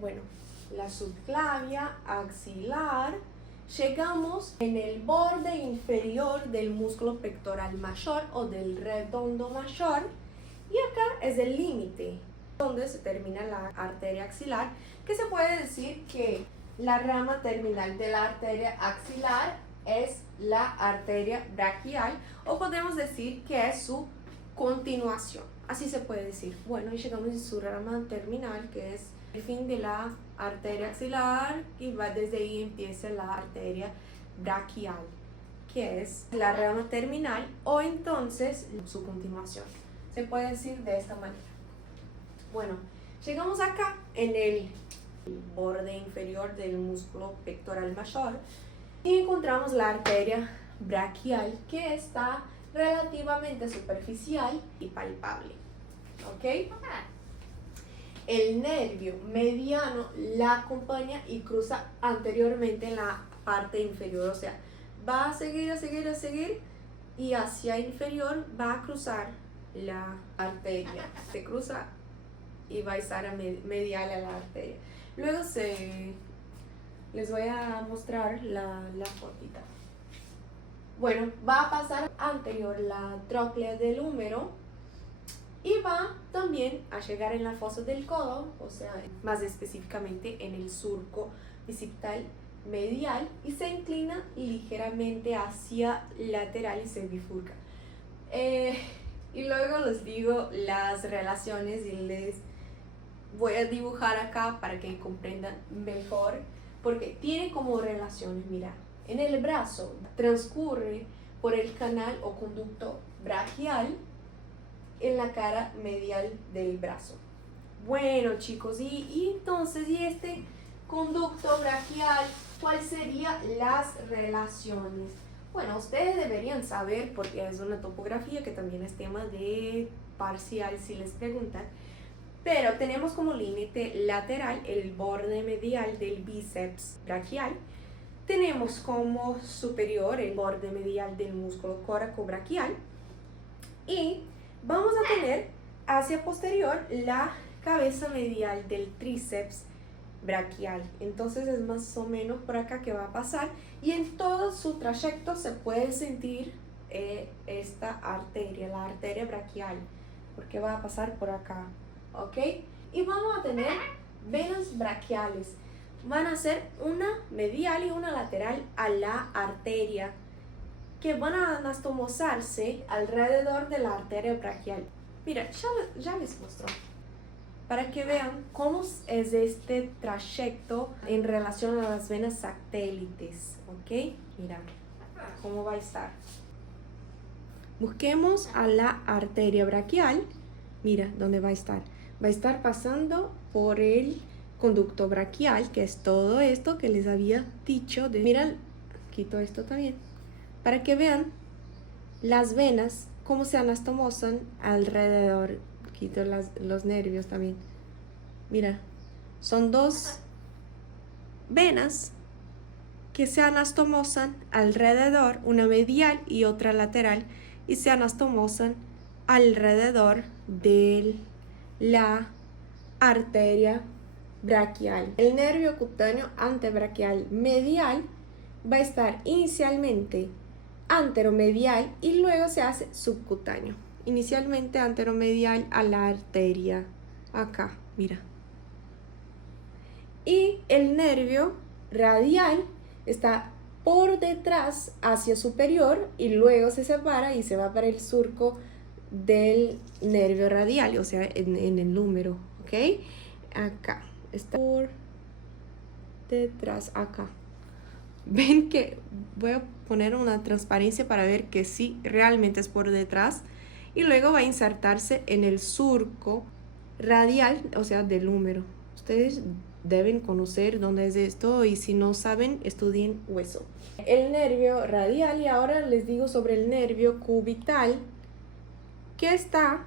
Bueno, la subclavia axilar, llegamos en el borde inferior del músculo pectoral mayor o del redondo mayor, y acá es el límite donde se termina la arteria axilar, que se puede decir que la rama terminal de la arteria axilar es la arteria braquial, o podemos decir que es su continuación, así se puede decir. Bueno, y llegamos a su rama terminal, que es el fin de la arteria axilar, y va desde ahí empieza la arteria braquial, que es la rama terminal o entonces su continuación. Se puede decir de esta manera. Bueno, llegamos acá en el borde inferior del músculo pectoral mayor y encontramos la arteria braquial, que está relativamente superficial y palpable. ¿Ok? El nervio mediano la acompaña y cruza anteriormente en la parte inferior, o sea, va a seguir, y hacia inferior va a cruzar la arteria. Se cruza y va a estar medial a la arteria. Luego les voy a mostrar la fotita. Bueno, va a pasar anterior la tróclea del húmero y va también a llegar en la fosa del codo, o sea, más específicamente en el surco bicipital medial, y se inclina ligeramente hacia lateral y se bifurca. Y luego les digo las relaciones y les voy a dibujar acá para que comprendan mejor, porque tiene como relaciones. Mira, en el brazo transcurre por el canal o conducto braquial en la cara medial del brazo. Bueno, chicos, y entonces, ¿y este conducto braquial, cuáles serían las relaciones? Bueno, ustedes deberían saber, porque es una topografía que también es tema de parcial si les preguntan, pero tenemos como límite lateral el borde medial del bíceps braquial. Tenemos como superior el borde medial del músculo coracobraquial, y vamos a tener hacia posterior la cabeza medial del tríceps braquial. Entonces es más o menos por acá que va a pasar, y en todo su trayecto se puede sentir esta arteria, la arteria braquial, porque va a pasar por acá, ¿ok? Y vamos a tener venas braquiales. Van a ser una medial y una lateral a la arteria, que van a anastomosarse alrededor de la arteria braquial. Mira, ya les muestro, para que vean cómo es este trayecto en relación a las venas satélites, ¿ok? Mira cómo va a estar. Busquemos a la arteria braquial. Mira dónde va a estar. Va a estar pasando por el conducto braquial, que es todo esto que les había dicho. Mira, quito esto también, para que vean las venas cómo se anastomosan alrededor. Quito los nervios también. Mira, son dos venas que se anastomosan alrededor, una medial y otra lateral, y se anastomosan alrededor de la arteria braquial. El nervio cutáneo antebraquial medial va a estar inicialmente anteromedial y luego se hace subcutáneo. Inicialmente anteromedial a la arteria, acá, mira. Y el nervio radial está por detrás hacia superior, y luego se separa y se va para el surco del nervio radial, o sea, en el número, ¿ok? Acá, está por detrás, acá. Ven que voy a poner una transparencia para ver que sí, realmente es por detrás, y luego va a insertarse en el surco radial, o sea, del húmero. Ustedes deben conocer dónde es esto, y si no saben, estudien hueso. El nervio radial, y ahora les digo sobre el nervio cubital, que está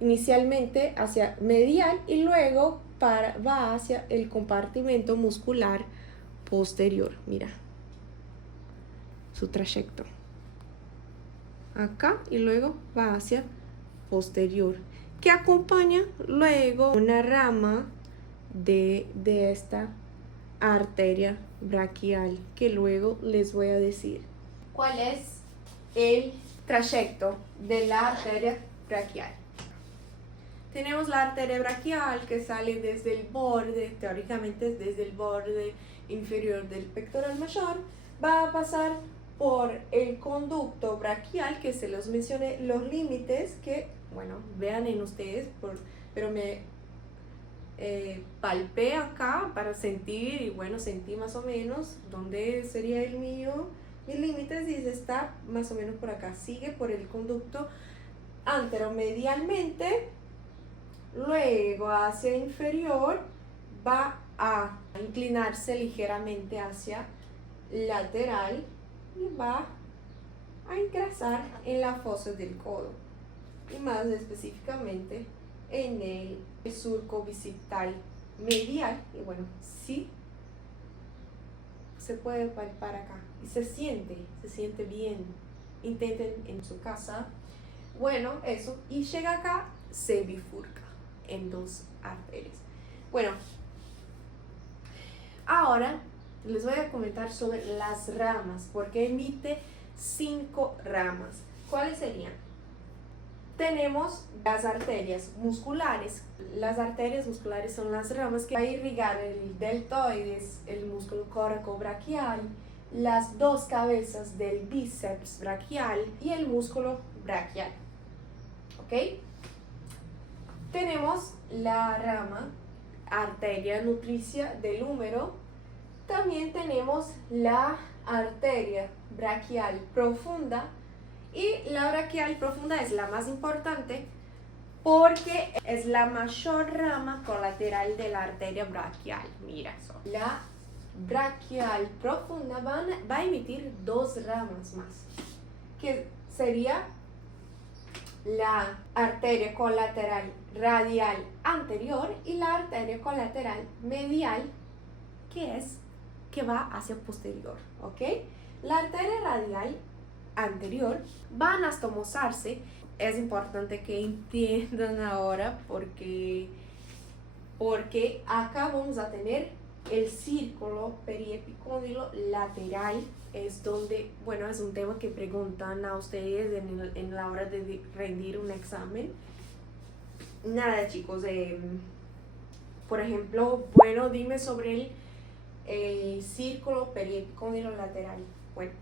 inicialmente hacia medial, y luego va hacia el compartimento muscular posterior. Mira su trayecto acá, y luego va hacia posterior, que acompaña luego una rama de esta arteria braquial, que luego les voy a decir cuál es el trayecto de la arteria braquial. Tenemos la arteria braquial que sale desde el borde, teóricamente desde el borde inferior del pectoral mayor, va a pasar por el conducto braquial, que se los mencioné, los límites que, bueno, vean en ustedes, pero me palpé acá para sentir, y bueno, sentí más o menos dónde sería el mío, mis límites, y está más o menos por acá, sigue por el conducto anteromedialmente, luego hacia inferior va a inclinarse ligeramente hacia lateral y va a ingresar en la fosa del codo, y más específicamente en el surco bicipital medial. Y bueno, sí se puede palpar acá y se siente bien. Intenten en su casa. Bueno, eso, y llega acá, se bifurca en dos arterias. Bueno, ahora les voy a comentar sobre las ramas, porque emite 5 ramas. ¿Cuáles serían? Tenemos las arterias musculares. Las arterias musculares son las ramas que van a irrigar el deltoides, el músculo coracobraquial, las dos cabezas del bíceps braquial y el músculo braquial. ¿Ok? Tenemos la rama arteria nutricia del húmero. También tenemos la arteria braquial profunda, y la braquial profunda es la más importante porque es la mayor rama colateral de la arteria braquial. Mira eso. La braquial profunda va a emitir 2 ramas más, que sería la arteria colateral radial anterior y la arteria colateral medial, que va hacia posterior, ¿ok? La arteria radial anterior va a anastomosarse. Es importante que entiendan ahora porque acá vamos a tener el círculo periepicóndilo lateral. Es donde, bueno, es un tema que preguntan a ustedes en la hora de rendir un examen. Nada, chicos, por ejemplo, bueno, dime sobre el círculo periepicóndilo lateral. Bueno,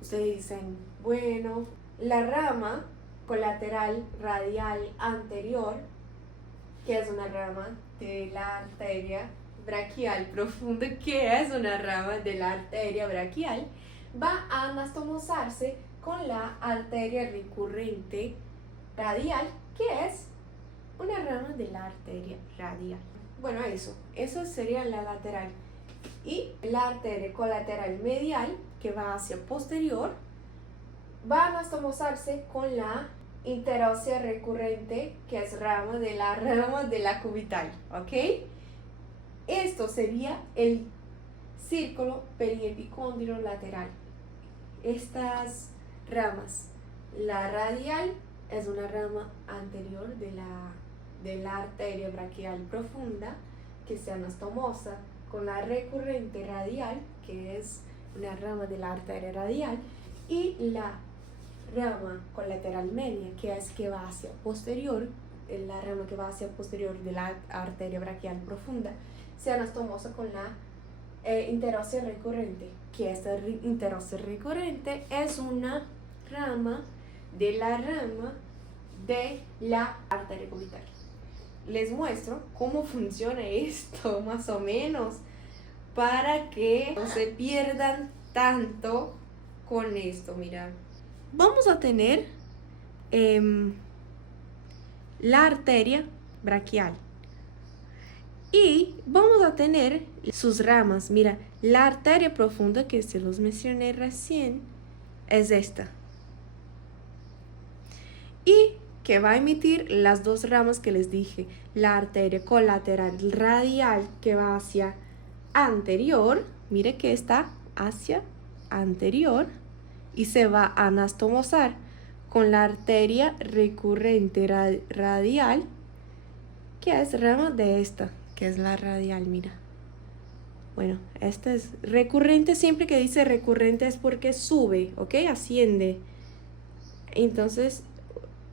ustedes dicen, bueno, la rama colateral radial anterior, que es una rama de la arteria braquial profunda, que es una rama de la arteria braquial, va a anastomosarse con la arteria recurrente radial, que es una rama de la arteria radial. Bueno, eso sería la lateral. Y la arteria colateral medial, que va hacia posterior, va a anastomosarse con la interósea recurrente, que es rama de la cubital, ¿ok? Esto sería el círculo periepicóndilo lateral. Estas ramas, la radial es una rama anterior de la arteria braquial profunda, que se anastomosa con la recurrente radial, que es una rama de la arteria radial, y la rama colateral media, que va hacia posterior, la rama que va hacia posterior de la arteria braquial profunda, se anastomosa con la interósea recurrente, que esta interósea recurrente es una rama de la arteria cubital. Les muestro cómo funciona esto más o menos, para que no se pierdan tanto con esto. Mira, vamos a tener la arteria braquial y vamos a tener sus ramas. Mira, la arteria profunda, que se los mencioné recién, es esta, y que va a emitir las 2 ramas que les dije, la arteria colateral radial, que va hacia anterior, mire que está hacia anterior, y se va a anastomosar con la arteria recurrente radial, que es rama de esta, que es la radial, mira. Bueno, esta es recurrente. Siempre que dice recurrente es porque sube, ¿ok? Asciende. Entonces,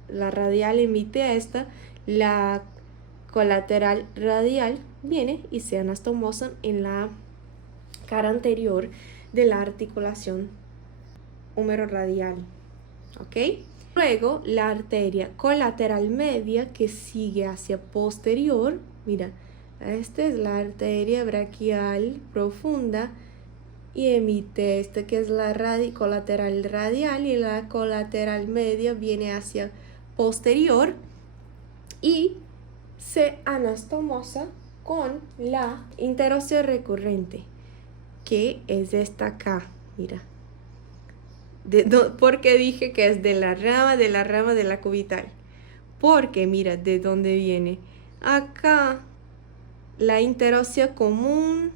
la radial emite esta, la colateral radial viene y se anastomosan en la cara anterior de la articulación húmero-radial, ¿ok? Luego, la arteria colateral media que sigue hacia posterior, mira, esta es la arteria braquial profunda y emite esta que es la colateral radial, y la colateral media viene hacia posterior y se anastomosa con la interósea recurrente, que es esta acá, mira. ¿Por qué dije que es de la rama de la cubital? Porque mira de dónde viene. Acá la interósea común.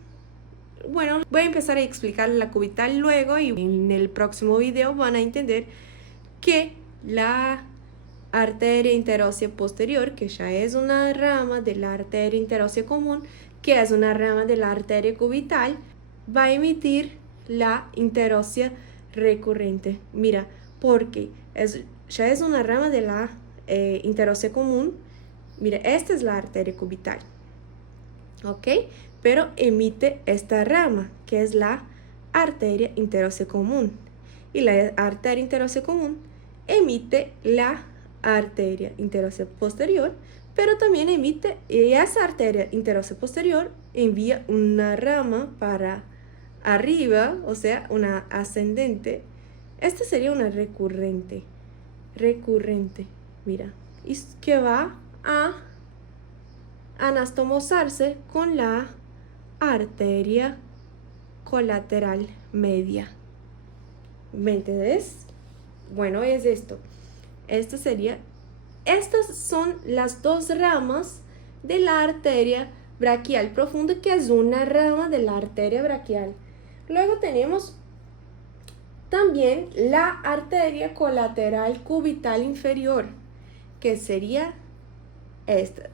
Bueno, voy a empezar a explicar la cubital luego y en el próximo video van a entender que la arteria interósea posterior, que ya es una rama de la arteria interósea común, que es una rama de la arteria cubital, va a emitir la interósea recurrente. Mira, porque ya es una rama de la interósea común. Mira, esta es la arteria cubital, ¿ok? Pero emite esta rama, que es la arteria interósea común. Y la arteria interósea común emite la arteria interósea posterior, pero también emite, y esa arteria interósea posterior envía una rama para arriba, o sea, una ascendente. Esta sería una recurrente, mira, y que va a anastomosarse con la arteria colateral media. ¿Me entiendes? Bueno, es esto. Estas son las dos ramas de la arteria braquial profunda, que es una rama de la arteria braquial. Luego tenemos también la arteria colateral cubital inferior, que sería esta.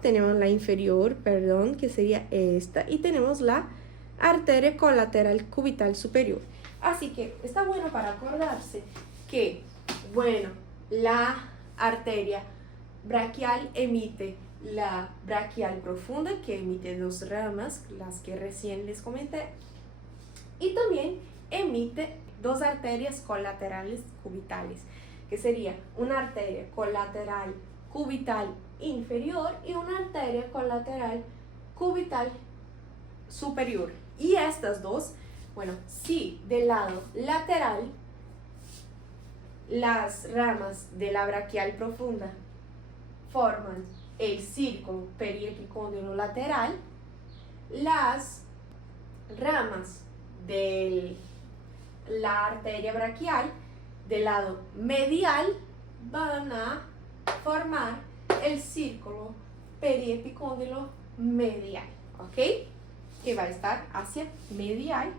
Tenemos la inferior, perdón, que sería esta, y tenemos la arteria colateral cubital superior. Así que está bueno para acordarse que, bueno, la arteria braquial emite la braquial profunda, que emite dos ramas, las que recién les comenté, y también emite dos arterias colaterales cubitales, que sería una arteria colateral cubital inferior y una arteria colateral cubital superior. Y estas dos, bueno, si del lado lateral las ramas de la braquial profunda forman el círculo periepicóndilo lateral, las ramas de la arteria braquial del lado medial van a formar el círculo periepicóndilo medial, ¿ok? Que va a estar hacia medial,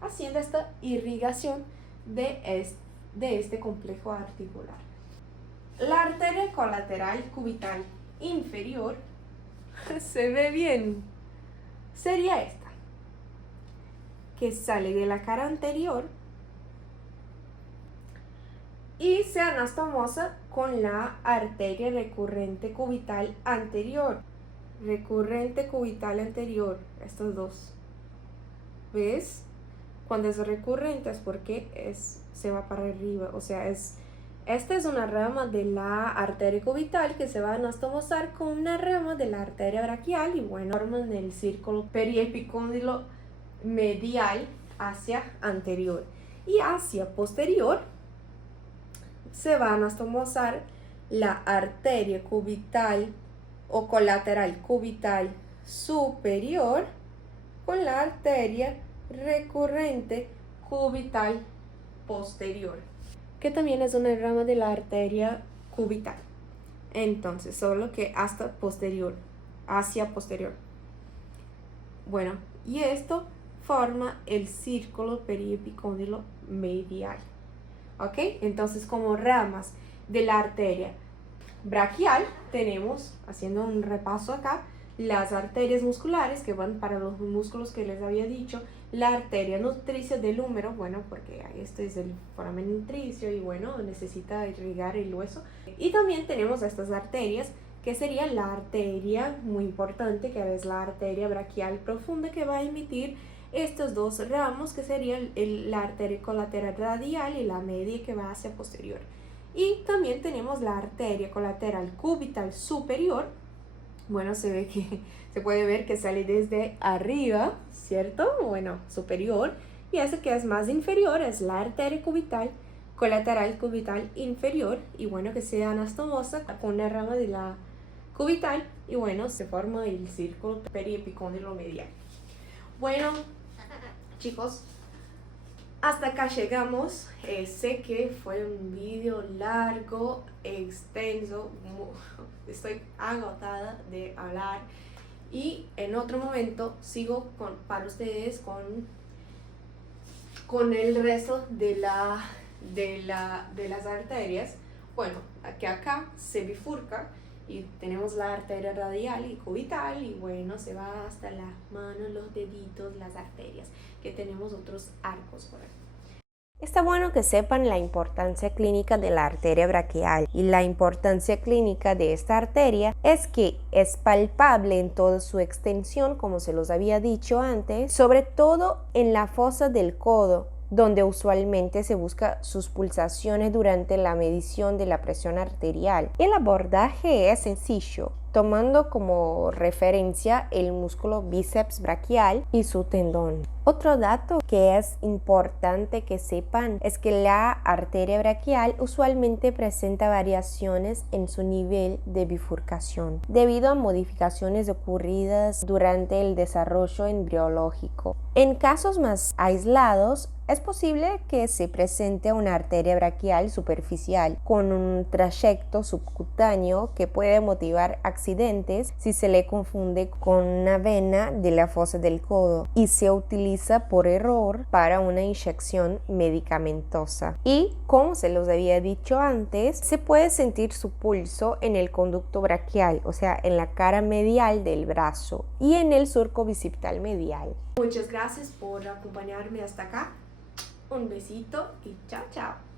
haciendo esta irrigación de este complejo articular. La arteria colateral cubital inferior se ve bien, sería esta, que sale de la cara anterior y se anastomosa con la arteria recurrente cubital anterior. Recurrente cubital anterior, estos dos. ¿Ves? Cuando es recurrente es porque se va para arriba, o sea, esta es una rama de la arteria cubital que se va a anastomosar con una rama de la arteria braquial y bueno, forman el círculo periepicóndilo medial hacia anterior. Y hacia posterior se va a anastomosar la arteria cubital o colateral cubital superior con la arteria recurrente cubital posterior, que también es una rama de la arteria cubital. Entonces, solo que hasta posterior, hacia posterior. Bueno, y esto forma el círculo periepicóndilo medial. ¿ok? Entonces, como ramas de la arteria braquial, tenemos, haciendo un repaso acá, las arterias musculares que van para los músculos que les había dicho, la arteria nutricia del húmero, bueno, porque este es el foramen nutricio y bueno, necesita irrigar el hueso. Y también tenemos estas arterias, que sería la arteria muy importante, que es la arteria braquial profunda, que va a emitir estos dos ramos, que sería la arteria colateral radial y la media, que va hacia posterior. Y también tenemos la arteria colateral cubital superior. Bueno, se puede ver que sale desde arriba, ¿cierto? Bueno, superior. Y esa que es más inferior es la arteria cubital, colateral cubital inferior. Y bueno, que sea anastomosa con una rama de la cubital. Y bueno, se forma el círculo periepicóndilo medial. Bueno, chicos, hasta acá llegamos. Sé que fue un vídeo largo, extenso, estoy agotada de hablar y en otro momento sigo para ustedes con el resto de las arterias. Bueno, que acá se bifurca y tenemos la arteria radial y cubital y bueno, se va hasta las manos, los deditos, las arterias, que tenemos otros arcos por ahí. Está bueno que sepan la importancia clínica de la arteria braquial, y la importancia clínica de esta arteria es que es palpable en toda su extensión, como se los había dicho antes, sobre todo en la fosa del codo, donde usualmente se busca sus pulsaciones durante la medición de la presión arterial. El abordaje es sencillo, tomando como referencia el músculo bíceps braquial y su tendón. Otro dato que es importante que sepan es que la arteria braquial usualmente presenta variaciones en su nivel de bifurcación debido a modificaciones ocurridas durante el desarrollo embriológico. En casos más aislados, es posible que se presente una arteria braquial superficial con un trayecto subcutáneo que puede motivar accidentes si se le confunde con una vena de la fosa del codo y se utiliza por error para una inyección medicamentosa. Y como se los había dicho antes, se puede sentir su pulso en el conducto braquial, o sea, en la cara medial del brazo y en el surco bicipital medial. Muchas gracias por acompañarme hasta acá. Un besito y chao, chao.